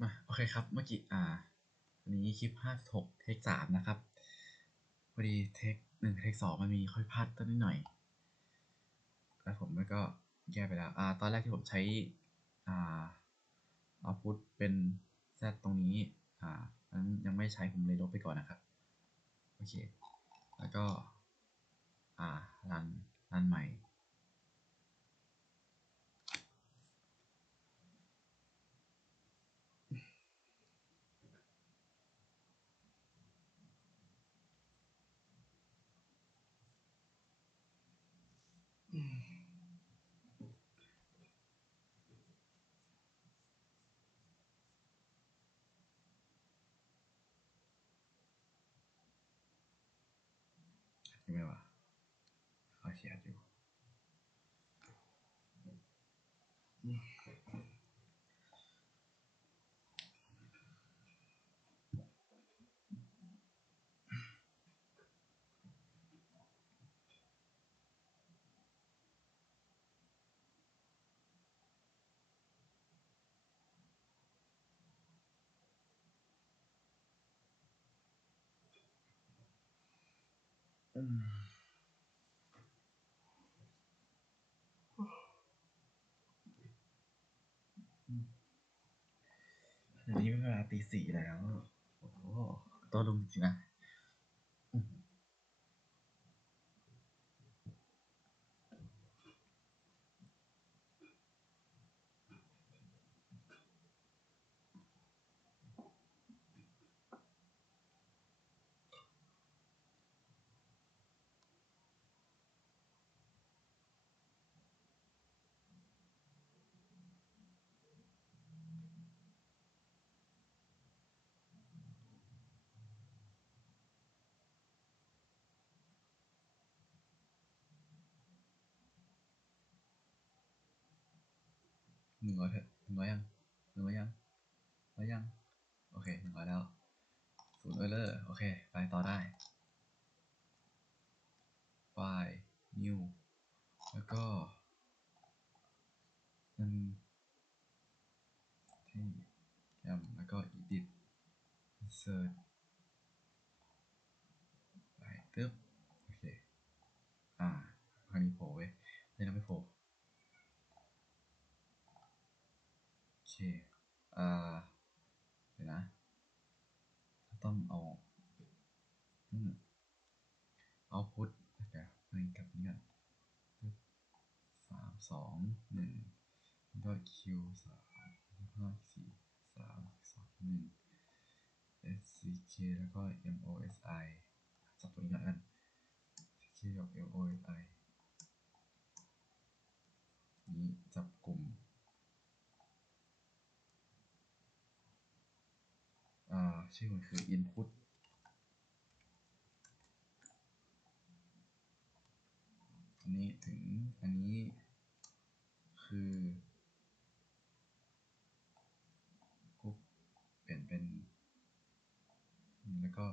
โอเคครับเมื่อกี้วันนี้คลิป56เทค3นะครับพอดีเทค1เทค2มันมีค่อยพลาดตัวนิดหน่อยแล้วผมก็แก้ไปแล้วตอนแรกที่ผมใช้อ่าเอาพุทเป็น Z ตรงนี้นั้นยังไม่ใช้ผมเลยลบไปก่อนนะครับโอเคแล้วก็รันใหม่ยังไม่วะขอเขียนอยู่เดี๋ยวนี้เป็นเวลาตี 4แล้วโอ้โหตัวลุงจริงนะ100เถอะ100ยัง100ยัง100ยังโอเค100แล้ว0เออร์เลอร์โอเคไปต่อได้ไฟล์ new แล้วก็มันที่แล้วก็ edit insert ไปตึ๊บโอเคคราวนี้โผล่เว้ยไม่ต้องไม่โผล่โอเคเดี๋ยวนะต้องเอาเอาพุทเดี๋ยวไปกับนี้กันตึ๊บ3 2 1แล้วก็ Q 3 5 4 3 2 1 SCK แล้วก็ MOSI จับตัวนี้ก่อนกัน SCK กับ MOSI นี้จับกลุ่มชื่อมันคือ input อันนี้ถึงอันนี้คือกุ๊บเปลี่ยนเป็นแล้วก็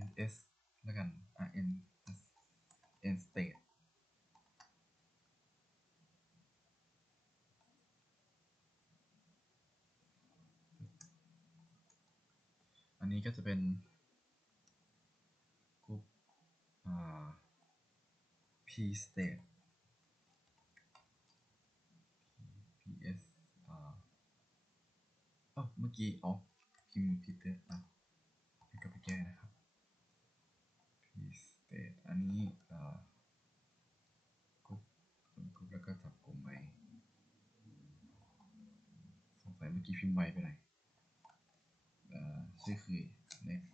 ns แล้วกันn state อันนี้ก็จะเป็นกรุ๊ปp state ps เมื่อกี้พิมพ์ผิดเลยแล้วก็ไปแก้นะครับ p state อันนี้กรุ๊ปแล้วก็จับกลุ่มไว้สงสัยเมื่อกี้พิมพ์ไวไปหน่อยชื่อคือ next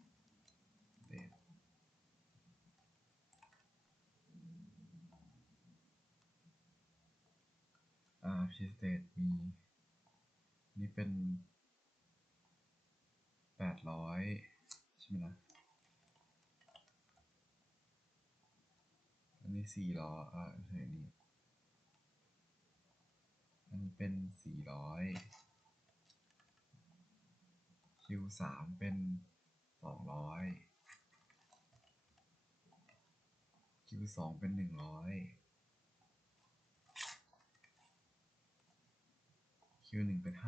state p state มีนี่เป็น800ใช่ไหมนะอันนี้400ใช่อันนี้เป็น400 Q3 เป็น200 Q2 เป็น100 Q1 เป็น50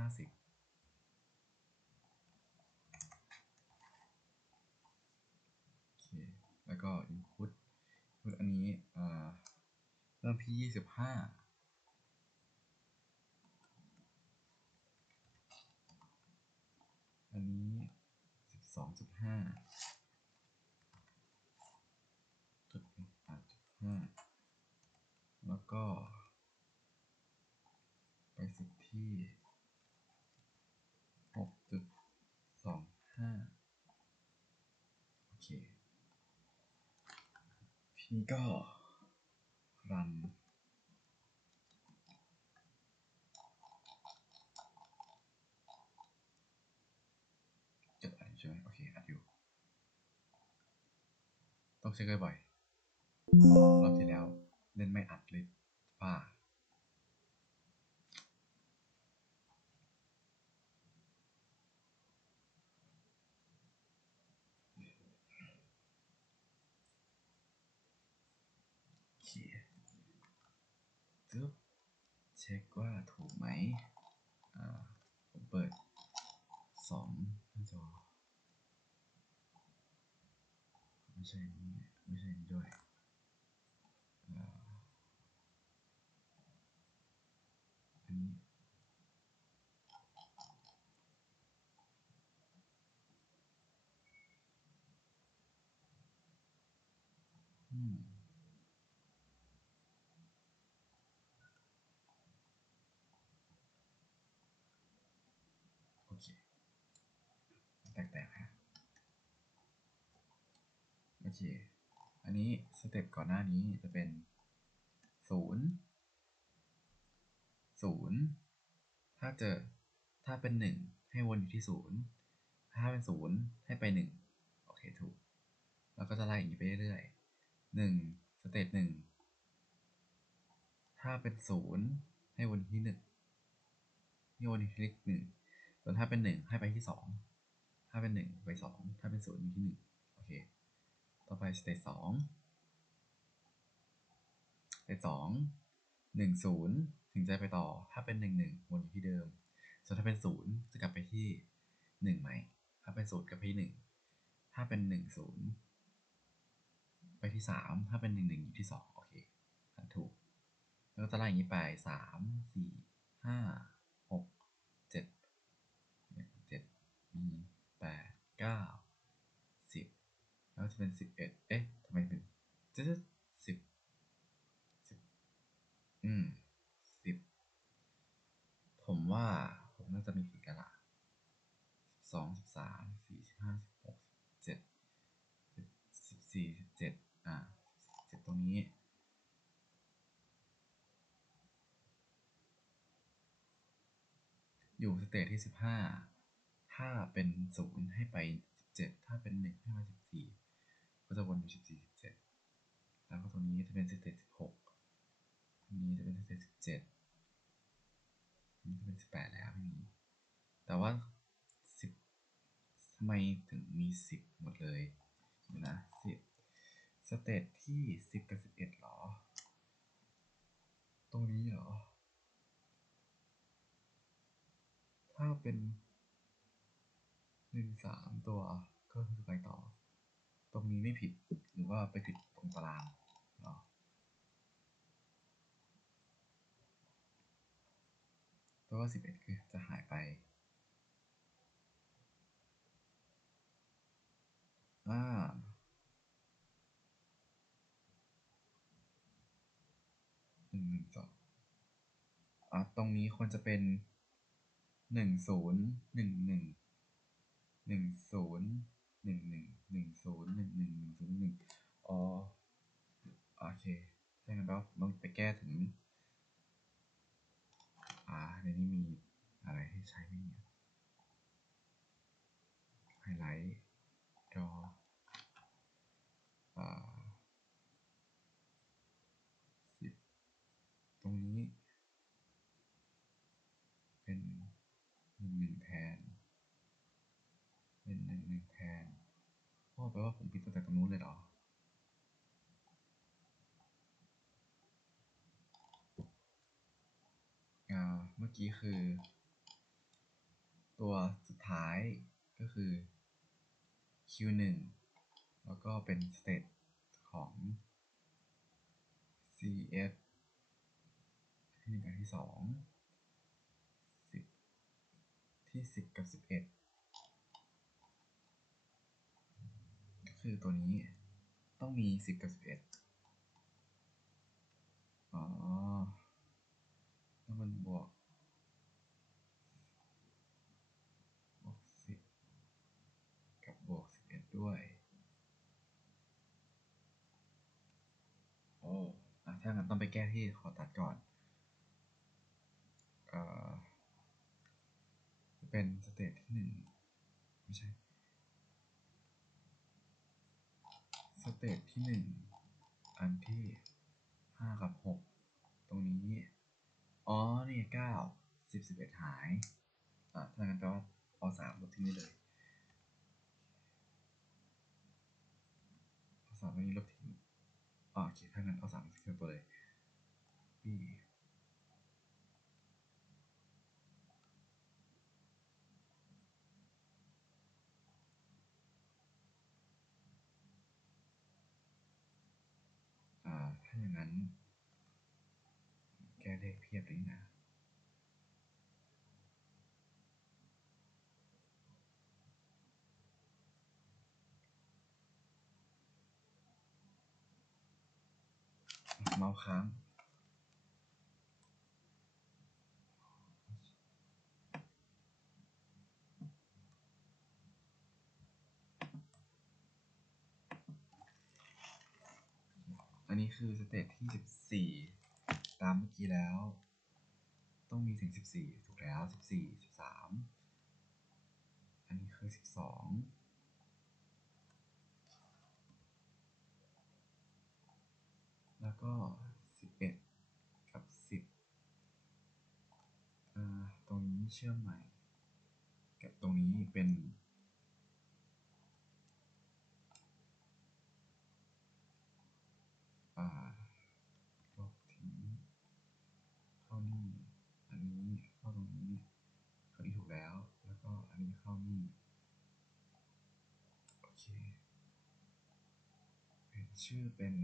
แล้วก็ input อันนี้เริ่มที่25อันนี้12.5แล้วก็ไปสุดที่6.25โอเคทีนี้ก็รันจดอันใช่ไหมโอเคอัดอยู่ต้องเช็คบ่อยๆรอบที่แล้วเล่นไม่อัดเลยป้าโอเคตึ๊บเช็คว่าถูกไหมผมเปิด2หน้าจอไม่ใช่นี้ไม่ใช่นี้ด้วยอันนี้โอเคแตกๆฮะโอเคอันนี้สเต็ปก่อนหน้านี้จะเป็น0 0ถ้าเจอถ้าเป็น1ให้วนอยู่ที่0ถ้าเป็น0ให้ไป1โอเคถูกแล้วก็จะไล่อย่างนี้ไปเรื่อยๆ1สเตจ1ถ้าเป็น0ให้วนที่1ให้วนที่เลข1ส่วนถ้าเป็น1ให้ไปที่2ถ้าเป็น1ไป2ถ้าเป็น0อยู่ที่1โอเคต่อไปสเตจ2สเตจ1 0ถึงจะไปต่อถ้าเป็น1 1วนอยู่ที่เดิมส่วนถ้าเป็น0จะกลับไปที่1ใหม่ถ้าเป็น0กลับไปที่1ถ้าเป็น10ไปที่3ถ้าเป็น11อยู่ที่2โอเคถูกแล้วก็จะไล่อย่างนี้ไป3 4 5 6 7 7มี8 9 10แล้วจะเป็น11เอ๊ะทำไมเป็น10 10ผมว่าผมน่าจะมีผิดกันละ12 13 14 15 16 17 14 1717ตรงนี้อยู่สเตจที่15ถ้าเป็น0ให้ไป17ถ้าเป็น1ให้มา14ก็จะวนอยู่14 17แล้วก็ตรงนี้จะเป็นสเตจ16ตรงนี้จะเป็นสเตจ17ตรงนี้จะเป็น18แล้วไม่มีแต่ว่า10ทำไมถึงมี10หมดเลยเดี๋ยวนะ10สเตจที่10กับ11หรอตรงนี้เหรอถ้าเป็น13ตัวก็คือไปต่อตรงนี้ไม่ผิดหรือว่าไปผิดตรงตารางเหรอเพราะว่า11คือจะหายไปอ่า1 1 2ตรงนี้ควรจะเป็น10 11 10 11 10 11 10 11อ๋อโอเคถ้างั้นเราต้องไปแก้ถึงในนี้มีอะไรให้ใช้ไหมเนี่ยไฮไลท์ดรอ10ตรงนี้เป็น11แทนเป็น11แทนแปลว่าผมผิดตั้งแต่ตรงนู้นเลยเหรอเมื่อกี้คือตัวสุดท้ายก็คือ Q1 แล้วก็เป็นสเตจ ของ CS ที่1กับที่2 10ที่10กับ11ก็คือตัวนี้ต้องมี10กับ11อ๋อแล้วมันบวก10กับบวก11ด้วยโอ้ถ้างั้นต้องไปแก้ที่ขอตัดก่อนเอ่อจะเป็นสเตจที่1ไม่ใช่สเตจที่1อันที่5กับ6ตรงนี้อ๋อนี่9 10 11หายถ้างั้นแปลว่าเอา3ลบทิ้งได้เลยเอา3ตรงนี้ลบทิ้งโอเคถ้างั้นเอา3ลบทิ้งตัวเลยพี่ถ้าอย่างนั้นแก้เลขเพียบเลยนะเมาส์ค้างอันนี้คือสเตจที่14ตามเมื่อกี้แล้วต้องมีถึง14ถูกแล้ว14 13อันนี้คือ12แล้วก็11กับ10ตรงนี้เชื่อมใหม่กับตรงนี้เป็นลบทิ้งเข้านี่อันนี้เข้าตรงนี้เข้านี้ถูกแล้วแล้วก็อันนี้เข้านี่โอเคเปลี่ยนชื่อเป็น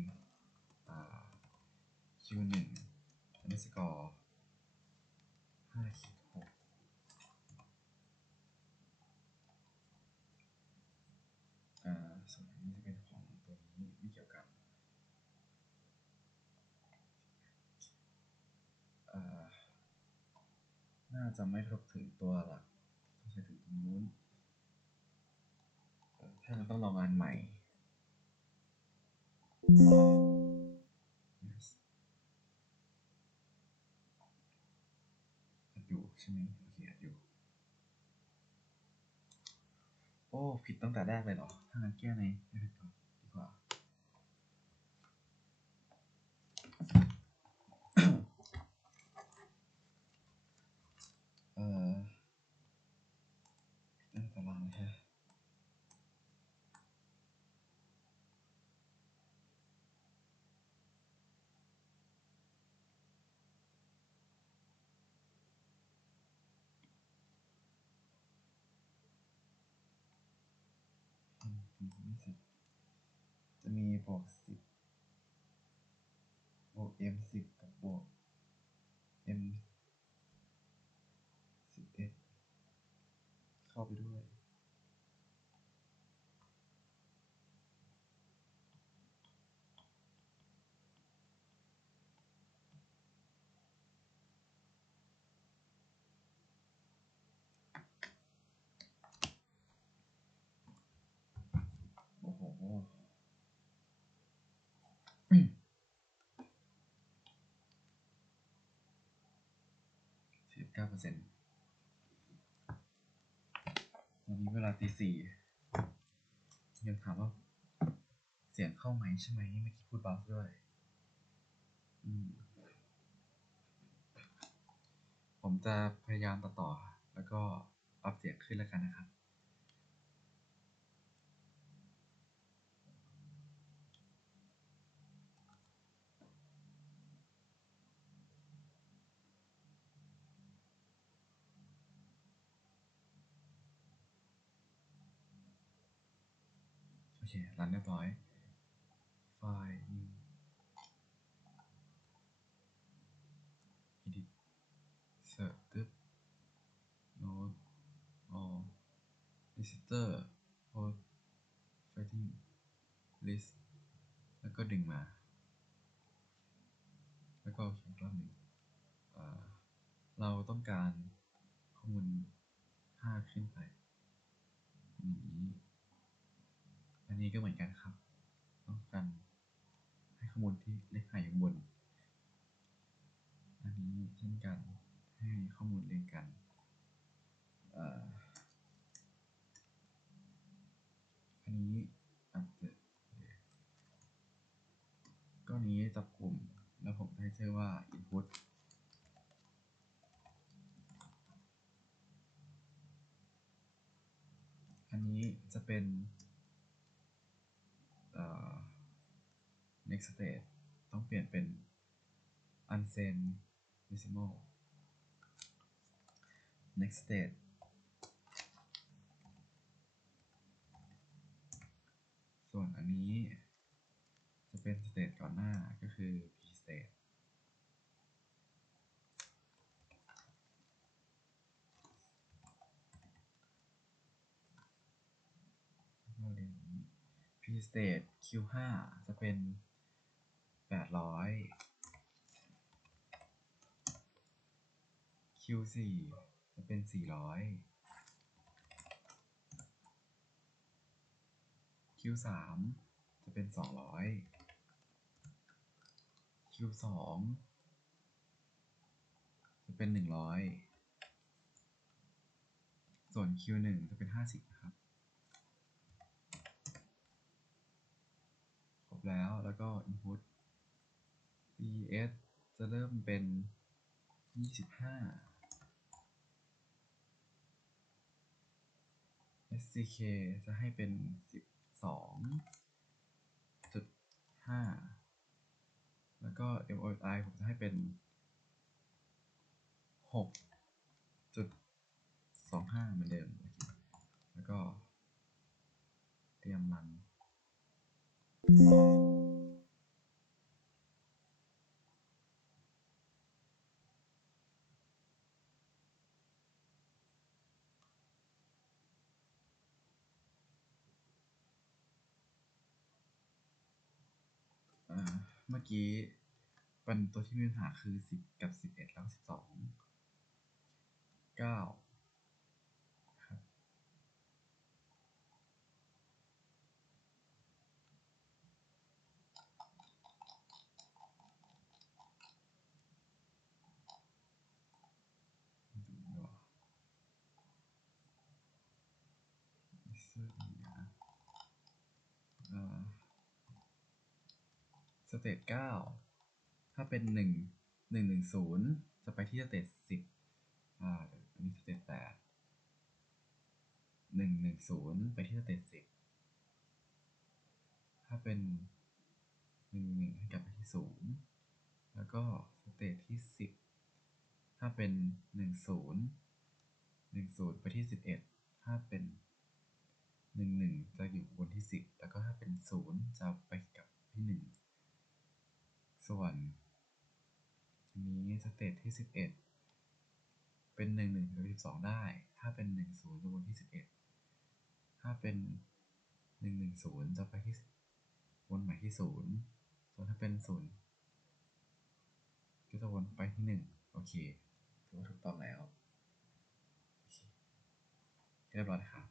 Q1 underscore 5-6ส่วนนี้จะเป็นของตัวนี้ไม่เกี่ยวกันน่าจะไม่ครบถึงตัวหลักต้องใช้ถึงตรงนู้นถ้าเราต้องลองงานใหม่ yes อัดอยู่ใช่ไหมโอเคอัดอยู่โอ้ผิดตั้งแต่แรกเลยเหรอถ้างั้นแก้ในไม่ผิดก่อนดีกว่าเออตั้งตารางเลยฮะไม่สิจะมีบวก10บวก M10กับบวก M11เข้าไปด้วยโอ้โห19%ตอนนี้เวลาตี 4ยังถามว่าเสียงเข้าไหมใช่ไหมเมื่อกี้พูดบัฟด้วยผมจะพยายามตัดต่อแล้วก็อัพเสียงขึ้นแล้วกันนะครับโอเครันเรียบร้อย file new edit search ตึ๊บ node all visitor host fighting list แล้วก็ดึงมาแล้วก็โอเคอีกรอบหนึ่งเราต้องการข้อมูล5ขึ้นไปนี้อันนี้ก็เหมือนกันครับต้องการให้ข้อมูลที่เลข5อยู่ข้างบนอันนี้เช่นกันให้ข้อมูลเรียงกันอันนี้อาจจะก็นี้จับกลุ่มแล้วผมให้ชื่อว่า input อันนี้จะเป็น next state ต้องเปลี่ยนเป็น unsigned decimal next state ส่วนอันนี้จะเป็น state ก่อนหน้าก็คือ p state เราเรียนอย่างนี้ p state q5 จะเป็น800 q4 จะเป็น400 q3 จะเป็น200 q2 จะเป็น100ส่วน q1 จะเป็น50ครับครบแล้วก็ input cs จะเริ่มเป็น25 stk จะให้เป็น12.5 แล้วก็ moi ผมจะให้เป็น6.25 เหมือนเดิมแล้วก็เตรียมรันเมื่อกี้เป็นตัวที่มีปัญหาคือ10กับ11แล้ว12 9ครับสเตต9ถ้าเป็น110จะไปที่สเตต10อันนี้สเตต8 110ไปที่สเตต10ถ้าเป็น11ให้กลับไปที่0แล้วก็สเตตที่10ถ้าเป็น10ไปที่11ถ้าเป็น11จะอยู่บนที่10แล้วก็ถ้าเป็น0จะไปกลับที่1ส่วนทีนี้สเตตที่11เป็น11ถึง12ได้ถ้าเป็น10จะบนที่11ถ้าเป็น110จะไปที่วนใหม่ที่0ส่วนถ้าเป็น0ก็จะวนไปที่1โอเคถือว่าถูกต้องแล้วโอเคเรียบร้อยครับ